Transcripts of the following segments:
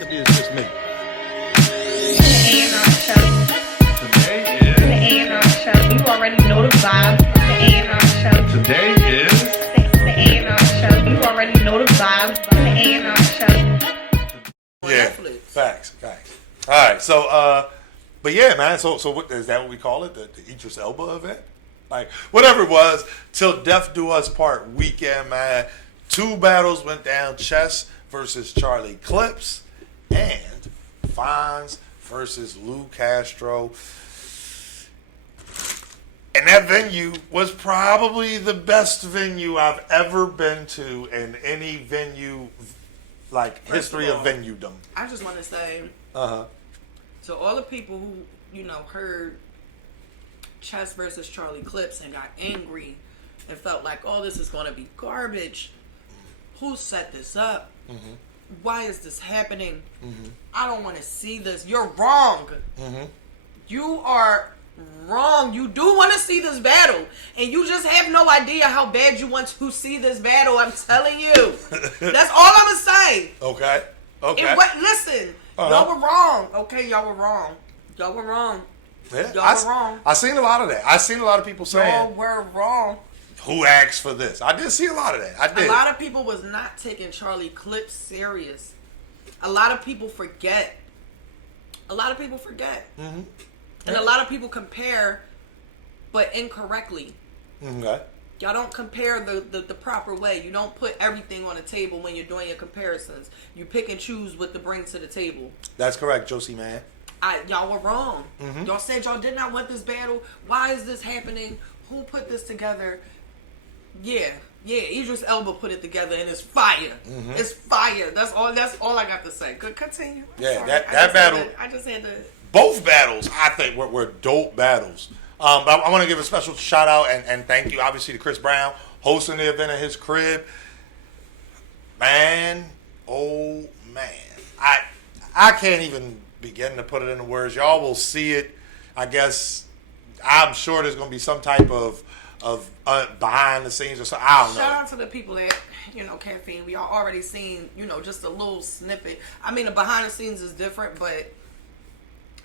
Maybe it's just me. The AnR show. Today The is. AnR show. You already know the vibe. The AnR show. Today is. The AnR show. You already know the vibe. The AnR show. Yeah, facts. All right, so, but yeah, man. So what is that? What we call it? The Idris Elba event? Like whatever it was. Till Death Do Us part weekend, man. 2 battles went down: Chess versus Charlie Clips, and Fonz versus Lu Castro. And that venue was probably the best venue I've ever been to in any venue, like history of venuedom. I just want to say, to all the people who, heard Chess versus Charlie Clips and got angry and felt like, oh, this is going to be garbage. Who set this up? Mm-hmm. Why is this happening? Mm-hmm. I don't want to see this. You're wrong. Mm-hmm. You are wrong. You do want to see this battle, and you just have no idea how bad you want to see this battle. I'm telling you. That's all I'm going to say. Okay. Listen, y'all were wrong. Okay, y'all were wrong. Y'all were wrong. Yeah, y'all were wrong. I seen a lot of that. I seen a lot of people saying, y'all were wrong. Who asked for this? I did see a lot of that. I did. A lot of people was not taking Charlie Clips serious. A lot of people forget. Mm-hmm. And a lot of people compare, but incorrectly. Okay. Y'all don't compare the proper way. You don't put everything on the table when you're doing your comparisons. You pick and choose what to bring to the table. That's correct, Josie, man. Y'all were wrong. Mm-hmm. Y'all said y'all did not want this battle. Why is this happening? Who put this together? Yeah, Idris Elba put it together, and it's fire. Mm-hmm. It's fire. That's all I got to say. Good, continue. Yeah, that battle. I just had to. Both battles, I think, were dope battles. But I want to give a special shout out and thank you, obviously, to Chris Brown hosting the event at his crib. Man, oh man, I can't even begin to put it into words. Y'all will see it. I guess I'm sure there's going to be some type of behind the scenes or something. I don't know. Shout out to the people that, Caffeine. We all already seen, just a little snippet. I mean, the behind the scenes is different, but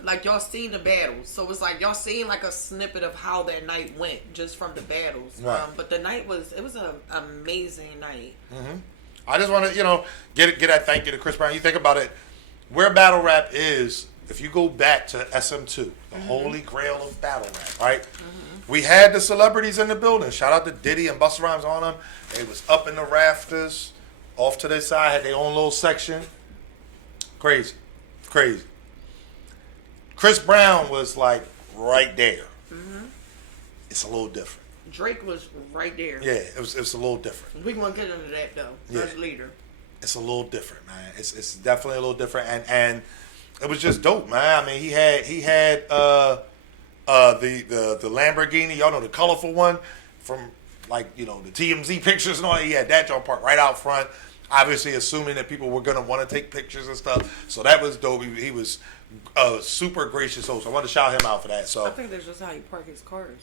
like y'all seen the battles. So it's like y'all seen like a snippet of how that night went just from the battles. Right. But the night was an amazing night. Mm-hmm. I just want to, get that thank you to Chris Brown. You think about it, where battle rap is, if you go back to SM2, the holy grail of battle rap, right? Mm-hmm. We had the celebrities in the building. Shout out to Diddy and Busta Rhymes on them. They was up in the rafters, off to their side, had their own little section. Crazy. Chris Brown was like right there. Mm-hmm. It's a little different. Drake was right there. Yeah, it's a little different. We gonna get into that though. First leader. It's a little different, man. It's definitely a little different, and it was just dope, man. I mean, he had the Lamborghini, y'all know, the colorful one from like the TMZ pictures and all. He had that y'all parked right out front. Obviously, assuming that people were gonna want to take pictures and stuff. So that was dope. He was a super gracious host. I want to shout him out for that. So I think that's just how you park his cars.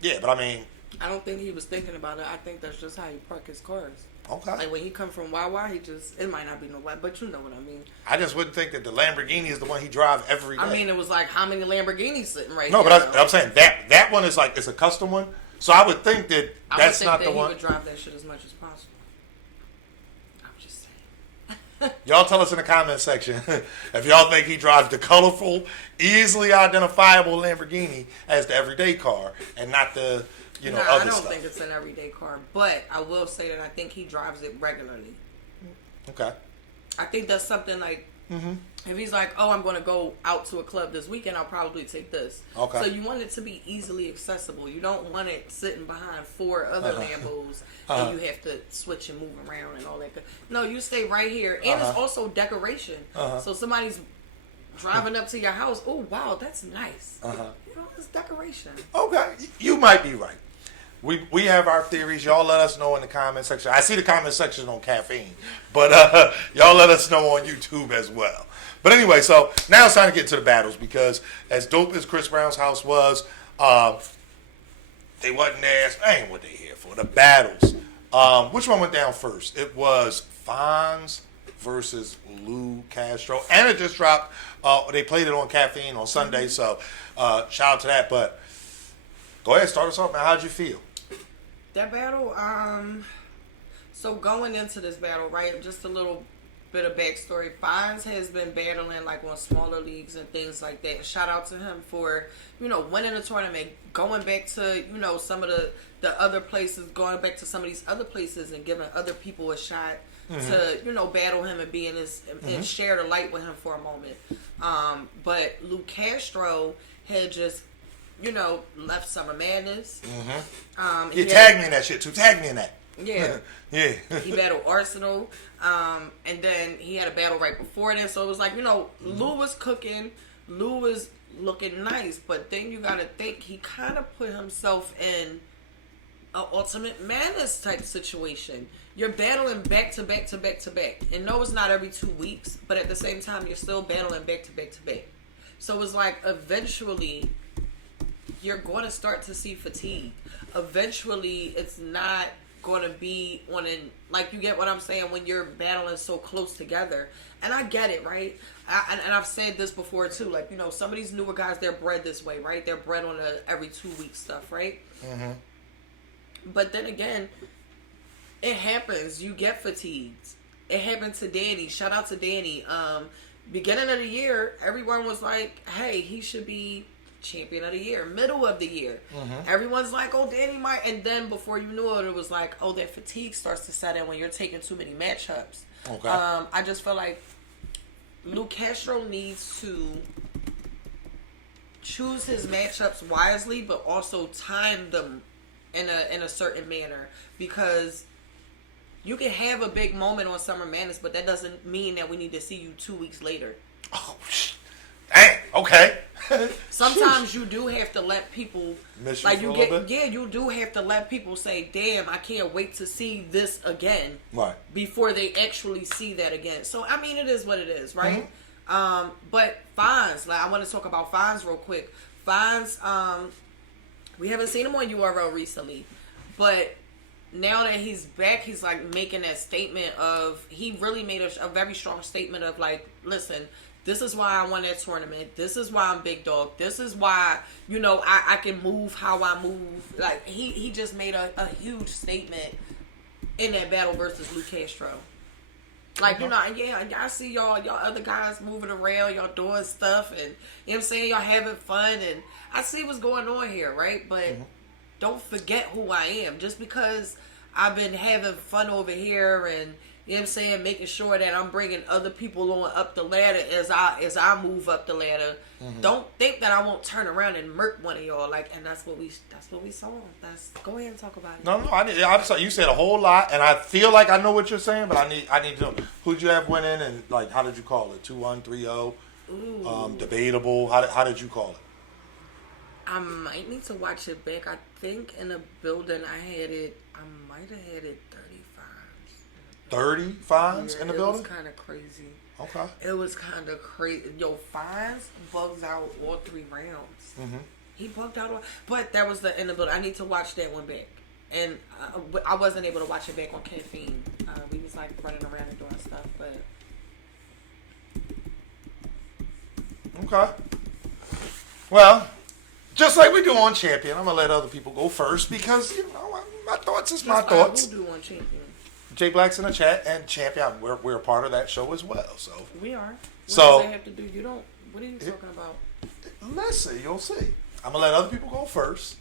Yeah, but I mean, I don't think he was thinking about it. I think that's just how you park his cars. Okay. Like when he come from Wawa, it might not be no white, but you know what I mean. I just wouldn't think that the Lamborghini is the one he drive every day. I mean, it was like how many Lamborghinis sitting right there? No, but I'm saying that one is like, it's a custom one. So I would think that that's not the one. He would drive that shit as much as possible. I'm just saying. Y'all tell us in the comment section if y'all think he drives the colorful, easily identifiable Lamborghini as the everyday car and not the other stuff. I don't think it's an everyday car, but I will say that I think he drives it regularly. Okay. I think that's something like, if he's like, oh, I'm going to go out to a club this weekend, I'll probably take this. Okay. So you want it to be easily accessible. You don't want it sitting behind 4 other Lambos and you have to switch and move around and all that. No, you stay right here. And it's also decoration. So somebody's driving up to your house. Oh, wow, that's nice. It's decoration. Okay. You might be right. We have our theories. Y'all let us know in the comment section. I see the comment section on Caffeine, but y'all let us know on YouTube as well. But anyway, so now it's time to get to the battles, because as dope as Chris Brown's house was, they wasn't there. I ain't what they here for. The battles. Which one went down first? It was Fonz versus Lu Castro. And it just dropped. They played it on Caffeine on Sunday, so shout out to that. But go ahead, start us off, man. How'd you feel? That battle, so going into this battle, right, just a little bit of backstory. Fonz has been battling like on smaller leagues and things like that. Shout out to him for, winning the tournament, going back to, some of the other places, going back to some of these other places and giving other people a shot to, battle him and be in his, and share the light with him for a moment. But Lu Castro had just, left Summer Madness. You tagged me in that shit too. Tag me in that. Yeah. Yeah. He battled Arsenal. And then he had a battle right before that. So it was like, Lou was cooking. Lou was looking nice. But then you got to think he kind of put himself in an Ultimate Madness type situation. You're battling back to back to back to back. And no, it's not every 2 weeks. But at the same time, you're still battling back to back to back. So it's like eventually you're going to start to see fatigue. Eventually it's not going to be on an, like, you get what I'm saying, when you're battling so close together. And I get it, right? And I've said this before too, like, some of these newer guys, they're bred this way, right? They're bred on a every 2 week stuff, right? But then again, it happens. You get fatigued. It happened to Danny. Shout out to Danny. Beginning of the year, everyone was like, hey, he should be champion of the year. Middle of the year, everyone's like, oh, Danny might. And then before you knew it, it was like, oh, that fatigue starts to set in when you're taking too many matchups. Okay. I just feel like Lu Castro needs to choose his matchups wisely, but also time them in a certain manner, because you can have a big moment on Summer Madness, but that doesn't mean that we need to see you 2 weeks later. Oh, dang. Okay. Sometimes you do have to let people, miss like, you you for a get, little bit? yeah, you do have to let people say, damn, I can't wait to see this again. Right. Before they actually see that again. So, I mean, it is what it is, right? But Fonz, like, I want to talk about Fonz real quick. Fonz, we haven't seen him on URL recently, but now that he's back, he's like making that statement of, he really made a very strong statement of like, listen, this is why I won that tournament. This is why I'm big dog. This is why, I can move how I move. Like, he just made a huge statement in that battle versus Lu Castro. Like, y'all see y'all other guys moving around, y'all doing stuff, and, you know what I'm saying, y'all having fun, and I see what's going on here, right? But don't forget who I am. Just because I've been having fun over here and, you know what I'm saying, making sure that I'm bringing other people on up the ladder as I move up the ladder. Don't think that I won't turn around and murk one of y'all. Like, and that's what we saw. Go ahead and talk about it. No, I'm sorry. You said a whole lot, and I feel like I know what you're saying, but I need to know who'd you have winning, and like, how did you call it? 2-1, 3-0, debatable. How did you call it? I might need to watch it back. I think in the building I might have had it 30 fines in the building? It was kind of crazy. Okay. It was kind of crazy. Yo, Fonz bugs out all 3 rounds. He bugged out but that was in the building. I need to watch that one back. And I wasn't able to watch it back on Caffeine. We was like running around and doing stuff, but... Okay. Well, just like we do on Champion, I'm going to let other people go first because, my thoughts is my thoughts. Who do on Champion? Jay Black's in the chat, and Champion, we're a part of that show as well. So we are. What so, does that have to do? What are you talking about? Let's see. You'll see. I'm going to let other people go first.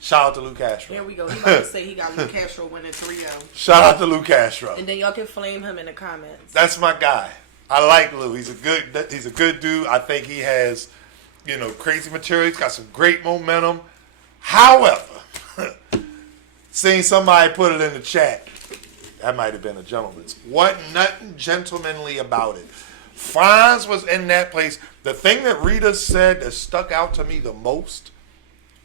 Shout out to Lu Castro. There we go. He about to say he got Lu Castro winning 3-0. Shout out to Lu Castro. And then y'all can flame him in the comments. That's my guy. I like Lu. He's a good dude. I think he has, crazy material. He's got some great momentum. However, seeing somebody put it in the chat, that might have been a gentleman's. What nothing gentlemanly about it. Fonz was in that place. The thing that Rita said that stuck out to me the most,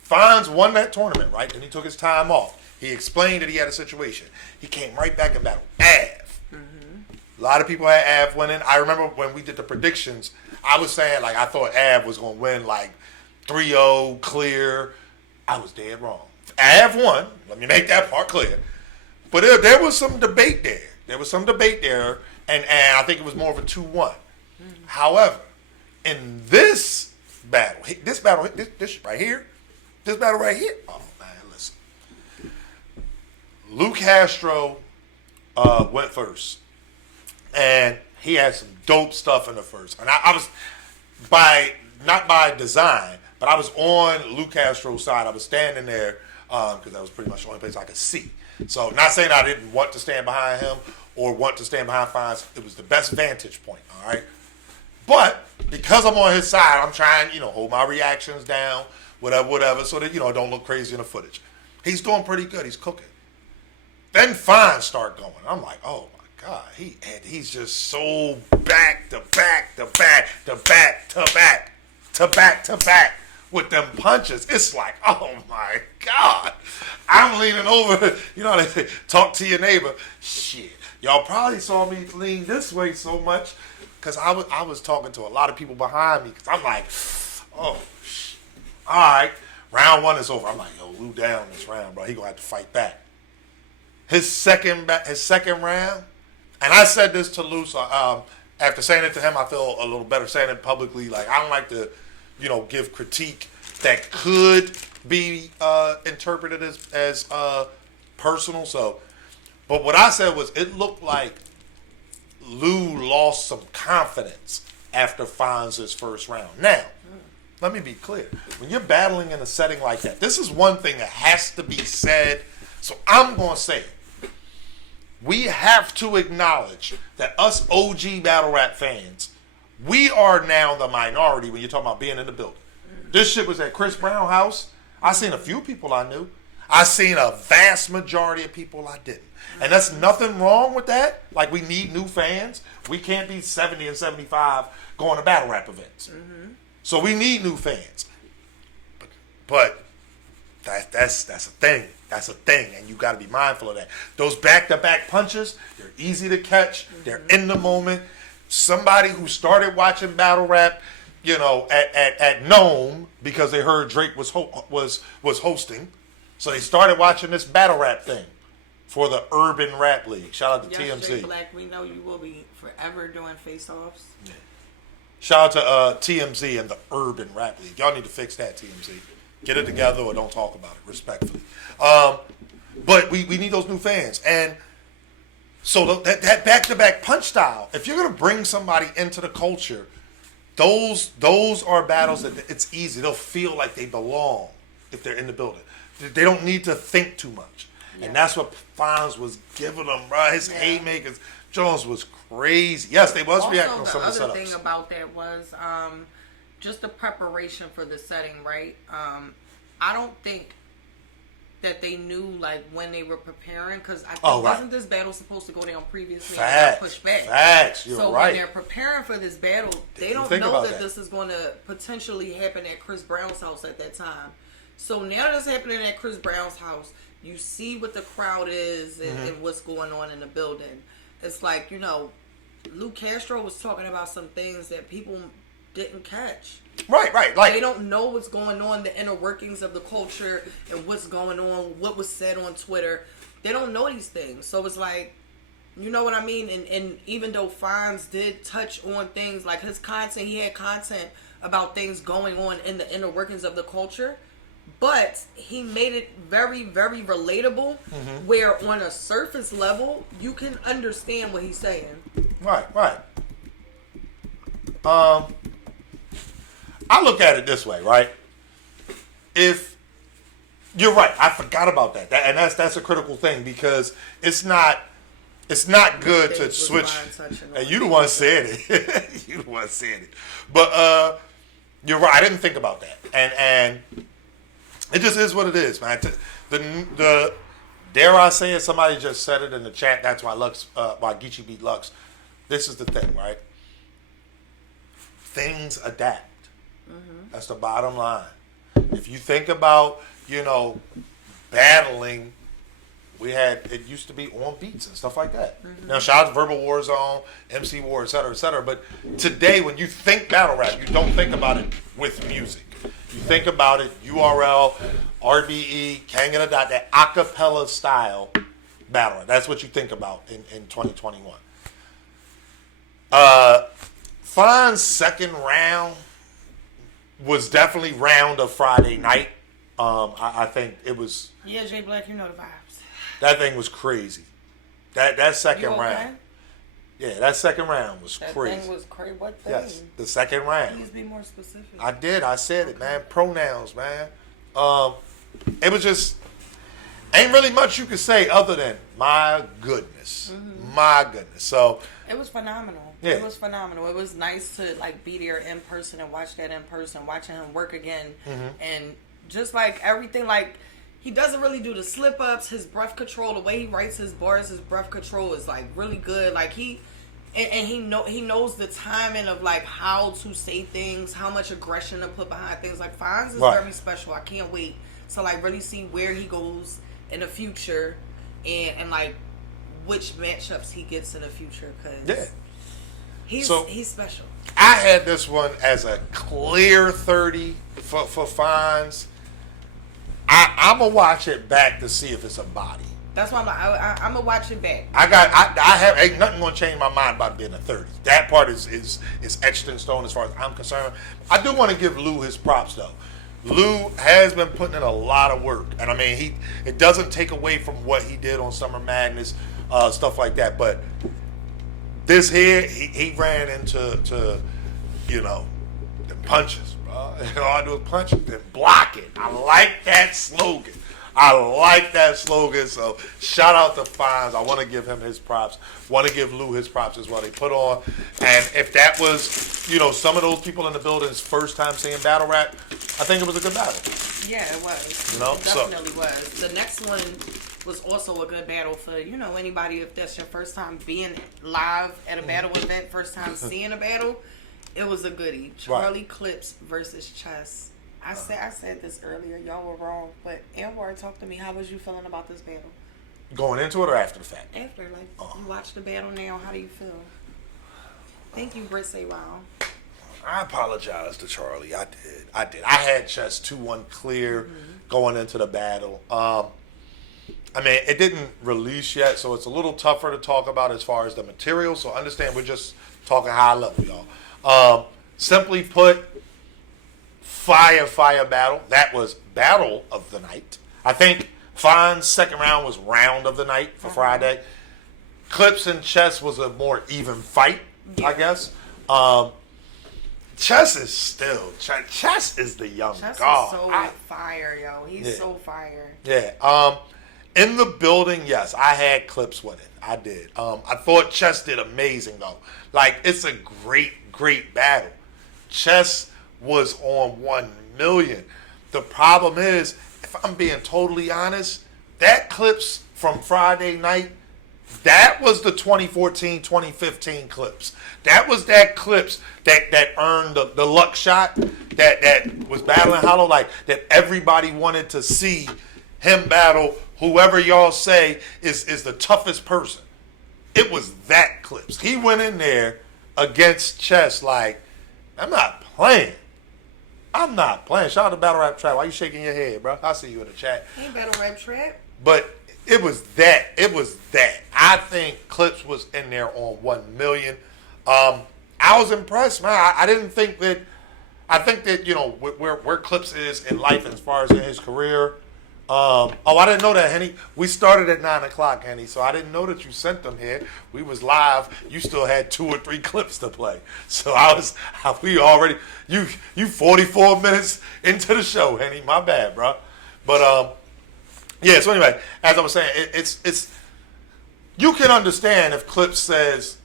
Fonz won that tournament, right? Then he took his time off. He explained that he had a situation. He came right back and battled Av. A lot of people had Av winning. I remember when we did the predictions, I was saying, like, I thought Av was going to win, like, 3-0, clear. I was dead wrong. Av won. Let me make that part clear. But there was some debate there. There was some debate there, and I think it was more of a 2-1. However, in this battle, this right here, oh man, listen. Lu Castro went first, and he had some dope stuff in the first. And I was not by design, but I was on Lu Castro's side. I was standing there because that was pretty much the only place I could see. So not saying I didn't want to stand behind him or want to stand behind Fonz. It was the best vantage point, all right? But because I'm on his side, I'm trying, hold my reactions down, whatever, so that, don't look crazy in the footage. He's doing pretty good. He's cooking. Then Fonz start going. I'm like, oh my God, he's just so back to back to back to back to back to back to back with them punches. It's like, oh my God. I'm leaning over, they say, talk to your neighbor. Shit, y'all probably saw me lean this way so much because I was talking to a lot of people behind me because I'm like, oh, shit. All right, round 1 is over. I'm like, yo, Lu down this round, bro. He gonna have to fight back. His second round, and I said this to Lu, so after saying it to him, I feel a little better saying it publicly. Like, I don't like to, give critique that could be interpreted as personal. So, but what I said was it looked like Lu lost some confidence after Fonz's first round. Now, let me be clear. When you're battling in a setting like that, this is one thing that has to be said. So I'm going to say it. We have to acknowledge that us OG battle rap fans, we are now the minority when you're talking about being in the building. This shit was at Chris Brown's house. I seen a few people I knew. I seen a vast majority of people I didn't. And there's nothing wrong with that. Like, we need new fans. We can't be 70 and 75 going to battle rap events. So we need new fans. But that's a thing. That's a thing, and you got to be mindful of that. Those back-to-back punches, they're easy to catch. They're in the moment. Somebody who started watching battle rap, at Nome because they heard Drake was hosting, so they started watching this battle rap thing for the Urban Rap League. Shout out to TMZ. Black, we know you will be forever doing face-offs. Yeah. Shout out to TMZ and the Urban Rap League. Y'all need to fix that, TMZ. Get it together or don't talk about it, respectfully. But we need those new fans. And so that back-to-back punch style, if you're going to bring somebody into the culture, those are battles that it's easy. They'll feel like they belong if they're in the building. They don't need to think too much. Yeah. And that's what Fonz was giving them, bro. His haymakers, Jones was crazy. Yes, they was reacting on some of the setups. The other thing about that was just the preparation for the setting, right? I don't think that they knew like when they were preparing because I think wasn't this battle supposed to go down previously and got pushed back? Facts, you're so right. when they're preparing for this battle, they don't know that this is going to potentially happen at Chris Brown's house at that time. So now that's happening at Chris Brown's house. You see what the crowd is and what's going on in the building. It's like, Lu Castro was talking about some things that people didn't catch. Right. Like, they don't know what's going on, the inner workings of the culture and what's going on, what was said on Twitter. They don't know these things. So it's like, you know what I mean? And even though Fonz did touch on things like his content, he had content about things going on in the inner workings of the culture. But he made it very, very relatable where on a surface level, you can understand what he's saying. Right. I look at it this way, right? If you're right, I forgot about that. And that's a critical thing because it's not good to switch. And you the one said it. You the one said it. But you're right. I didn't think about that. And it just is what it is, man. The dare I say it? Somebody just said it in the chat. That's why why Geechee beat Lux. This is the thing, right? Things adapt. That's the bottom line. If you think about, battling, it used to be on beats and stuff like that. Now, shout out to Verbal War Zone, MC War, et cetera, et cetera. But today, when you think battle rap, you don't think about it with music. You think about it, URL, RBE, King of the Dot, that acapella style battle rap. That's what you think about in 2021. Fonz's second round was definitely round of Friday night. I think it was. Yeah, Jay Black, you know the vibes. That thing was crazy. That second You okay? round. Yeah, that second round was That crazy. thing was crazy. What thing? Yes, the second round. Please be more specific. I did. I said it, man. Pronouns, man. It was just ain't really much you could say other than my goodness, my goodness. So It was phenomenal. Yeah. It was phenomenal. It was nice to like be there in person and watch that in person, watching him work again, and just like everything, like he doesn't really do the slip ups. His breath control, the way he writes his bars, his breath control is like really good. Like he knows the timing of like how to say things, how much aggression to put behind things. Like Fonz is Right. very special. I can't wait to like really see where he goes in the future, and like which matchups he gets in the future, because yeah, he's special. I had this one as a clear 30 for Fonz. I'm gonna watch it back to see if it's a body. That's why I'm gonna watch it back. I have ain't nothing gonna change my mind about being a 30. That part is etched in stone as far as I'm concerned. I do want to give Lu his props though. Lu has been putting in a lot of work, and I mean it doesn't take away from what he did on Summer Madness, stuff like that. But this here, he ran into the punches, bro. All I do is punch it and block it. I like that slogan. So shout out to Fonz. I want to give him his props. Want to give Lu his props as well. They put on, and if that was, some of those people in the building's first time seeing battle rap, I think it was a good battle. Yeah, it was. You know, It definitely was. The next one was also a good battle for, anybody, if that's your first time being live at a battle event, first time seeing a battle, it was a goodie. Charlie Clips versus Chess. I said this earlier, y'all were wrong, but AnR, talk to me. How was you feeling about this battle? Going into it or after the fact? After, you watch the battle now, how do you feel? Thank you, Britt Say Wow. I apologize to Charlie. I did. I had Chess 2-1 clear going into the battle. I mean, it didn't release yet, so it's a little tougher to talk about as far as the material. So understand we're just talking high level, y'all. Simply put, fire battle. That was battle of the night. I think Fonz's second round was round of the night for Friday. Clips and Chess was a more even fight, I guess. Chess is still Chess is the young Chess god. is so fire, yo. He's so fire. Yeah. In the building, yes, I had Clips winning. I did. I thought Chess did amazing though. Like, it's a great battle. Chess was on 1 million. The problem is, if I'm being totally honest, that Clips from Friday night, that was the 2014, 2015 Clips. That was that Clips that earned the luck shot, that was battling Hollow, like that everybody wanted to see him battle whoever y'all say is the toughest person. It was that Clips. He went in there against Chess like, I'm not playing. Shout out to Battle Rap Trap. Why you shaking your head, bro? I see you in the chat. Hey, Battle Rap Trap. But it was that. I think Clips was in there on 1 million. I was impressed, man. I didn't think that. I think that where Clips is in life as far as in his career. I didn't know that, Henny. We started at 9:00, Henny, so I didn't know that you sent them here. We was live. You still had 2 or 3 clips to play. So you 44 minutes into the show, Henny. My bad, bro. But yeah. So anyway, as I was saying, it's you can understand if Clips says,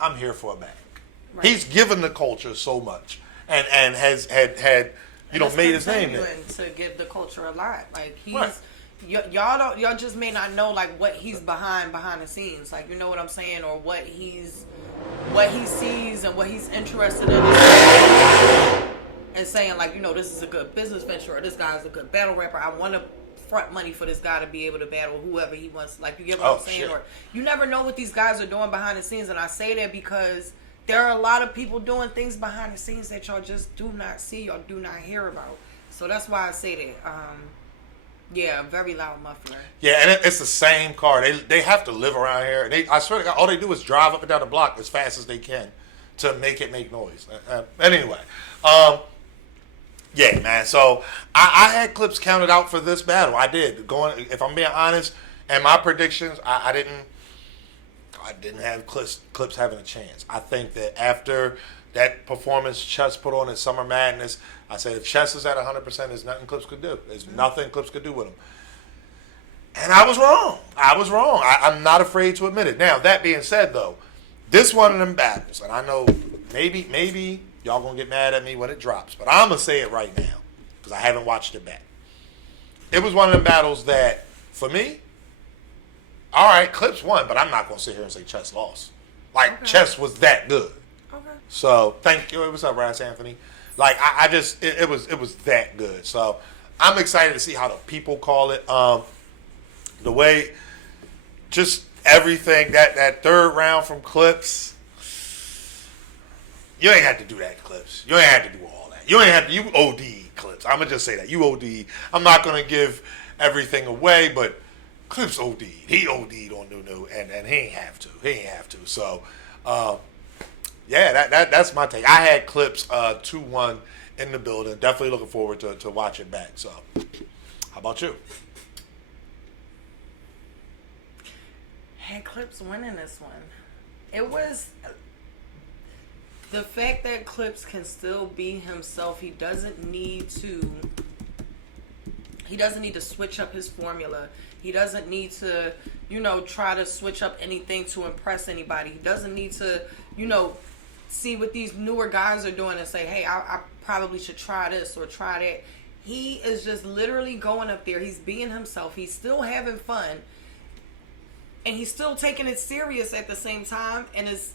"I'm here for a bag." Right. He's given the culture so much, and has had. Made his name there. To give the culture a lot. Like he's right. y'all just may not know like what he's behind the scenes. Like, you know what I'm saying, or what he sees and what he's interested in, and saying like, this is a good business venture, or this guy's a good battle rapper. I want to front money for this guy to be able to battle whoever he wants. Like, you get what I'm saying? Shit. Or you never know what these guys are doing behind the scenes, and I say that because there are a lot of people doing things behind the scenes that y'all just do not see or do not hear about. So that's why I say that. Yeah, very loud muffler. Yeah, and it's the same car. They have to live around here. And I swear to God, all they do is drive up and down the block as fast as they can to make it make noise. Anyway, yeah, man. So I had clips counted out for this battle. I did. If I'm being honest, and my predictions, I didn't have clips having a chance. I think that after that performance Chess put on at Summer Madness, I said if Chess is at 100%, there's nothing clips could do. There's nothing clips could do with him. And I was wrong. I'm not afraid to admit it. Now, that being said, though, this one of them battles, and I know maybe y'all going to get mad at me when it drops, but I'm going to say it right now because I haven't watched it back. It was one of them battles that, for me, all right, Clips won, but I'm not going to sit here and say Chess lost. Like, Chess was that good. Okay. So, thank you. What's up, Raz Anthony? Like, I just, it was that good. So, I'm excited to see how the people call it. The way, just everything, that third round from Clips, you ain't had to do that, Clips. You ain't had to do all that. You OD Clips. I'm going to just say that. You OD. I'm not going to give everything away, but Clips OD'd. He OD'd on Nunu, and he ain't have to. So, yeah, that's my take. I had Clips 2-1 in the building. Definitely looking forward to watch it back. So, how about you? Had Clips winning this one. It was the fact that Clips can still be himself. He doesn't need to switch up his formula. He doesn't need to, try to switch up anything to impress anybody. He doesn't need to, see what these newer guys are doing and say, hey, I probably should try this or try that. He is just literally going up there. He's being himself. He's still having fun. And he's still taking it serious at the same time. And it's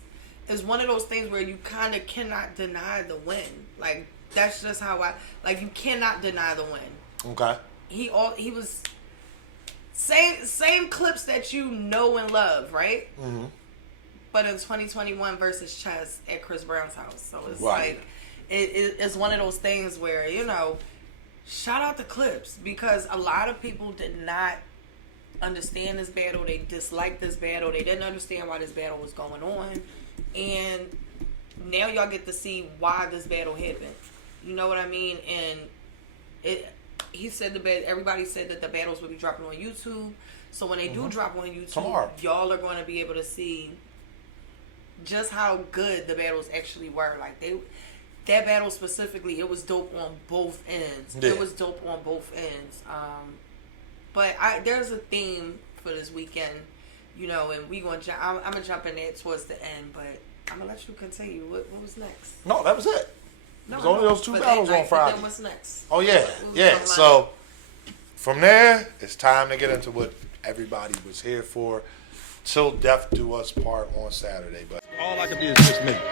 one of those things where you kind of cannot deny the win. Like, that's just how you cannot deny the win. Okay. He was same Clips that you know and love, right? Mm-hmm. But in 2021 versus Chess at Chris Brown's house. So it's right. Like, it's one of those things where, shout out to Clips, because a lot of people did not understand this battle. They disliked this battle. They didn't understand why this battle was going on. And now y'all get to see why this battle happened. You know what I mean? And everybody said that the battles would be dropping on YouTube. So when they do drop on YouTube, tomorrow, y'all are going to be able to see just how good the battles actually were. Like, that battle specifically, it was dope on both ends. Yeah. It was dope on both ends. But there's a theme for this weekend, and we gonna I'm gonna jump in there towards the end, but I'm gonna let you continue. What was next? No, that was it. It was only those two battles on Friday. Then what's next? Oh yeah. So from there, it's time to get into what everybody was here for. Till Death Do Us part on Saturday. But all I can do is 6 minutes.